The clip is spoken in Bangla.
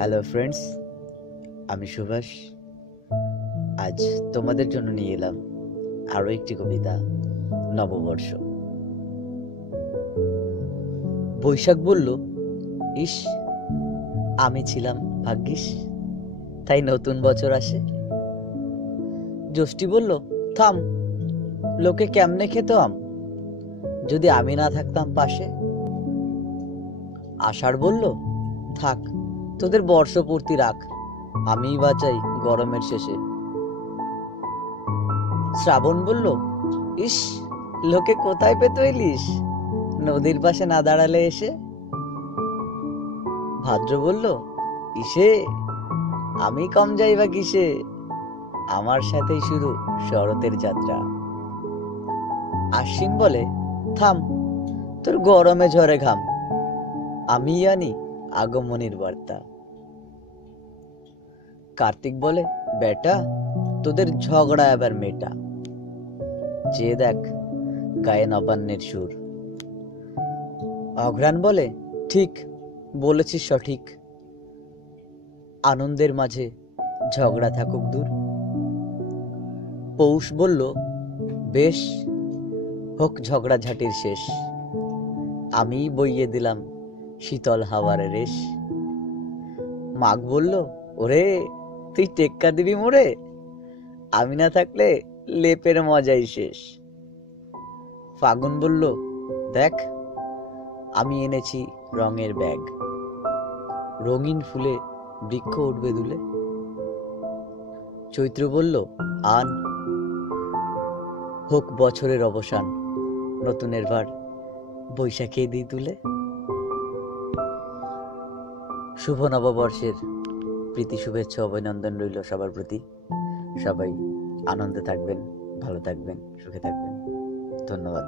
হ্যালো ফ্রেন্ডস, আমি সুভাষ। আজ তোমাদের জন্য নিয়ে এলাম আরো একটি কবিতা, নববর্ষ। বৈশাখ বলল, ইস আমি ছিলাম ভাগ্যিস, তাই নতুন বছর আসে। জ্যৈষ্ঠী বলল, থাম, লোকে কেমনে খেত আম, যদি আমি না থাকতাম পাশে। আষাঢ় বলল, থাক, তোদের বর্ষপূর্তি রাখ, আমিই বাঁচাই গরমের শেষে। শ্রাবণ বলল, ইস লোকে কোথায় পেত ইলিশ, নদীর পাশে না দাঁড়ালে এসে। ভাদ্র বলল, ইসে আমি কম যাইবা কিসে, আমার সাথেই শুরু শরতের যাত্রা। আশ্বিন বলে, থাম, তোর গরমে ঝরে ঘাম, আমি আনি আগমনীর বার্তা। কার্তিক বলে, বেটা তোদের ঝগড়া এবার মেটা, চেয়ে দেখ গায়ে নবান্নের সুর। অঘ্রাণ বলে, ঠিক বলেছিস সঠিক, আনন্দের মাঝে ঝগড়া থাকুক দূর। পৌষ বলল, বেশ হোক ঝগড়াঝাটির শেষ, আমি বইয়ে দিলাম শীতল হাওয়ার রেশ। মাঘ বলল, ওরে তুই টেক্কা দিবি মোরে, আমি না থাকলে লেপের মজাই শেষ। ফাগুন বলল, দেখ আমি এনেছি রঙের ব্যাগ, রঙিন ফুলে বৃক্ষ উঠবে দুলে। চৈত্র বলল, আন হোক বছরের অবসান, নতুনের ভার বৈশাখে দিই তুলে। শুভ নববর্ষের প্রীতি শুভেচ্ছা অভিনন্দন রইল সবার প্রতি। সবাই আনন্দে থাকবেন, ভালো থাকবেন, সুখে থাকবেন। ধন্যবাদ।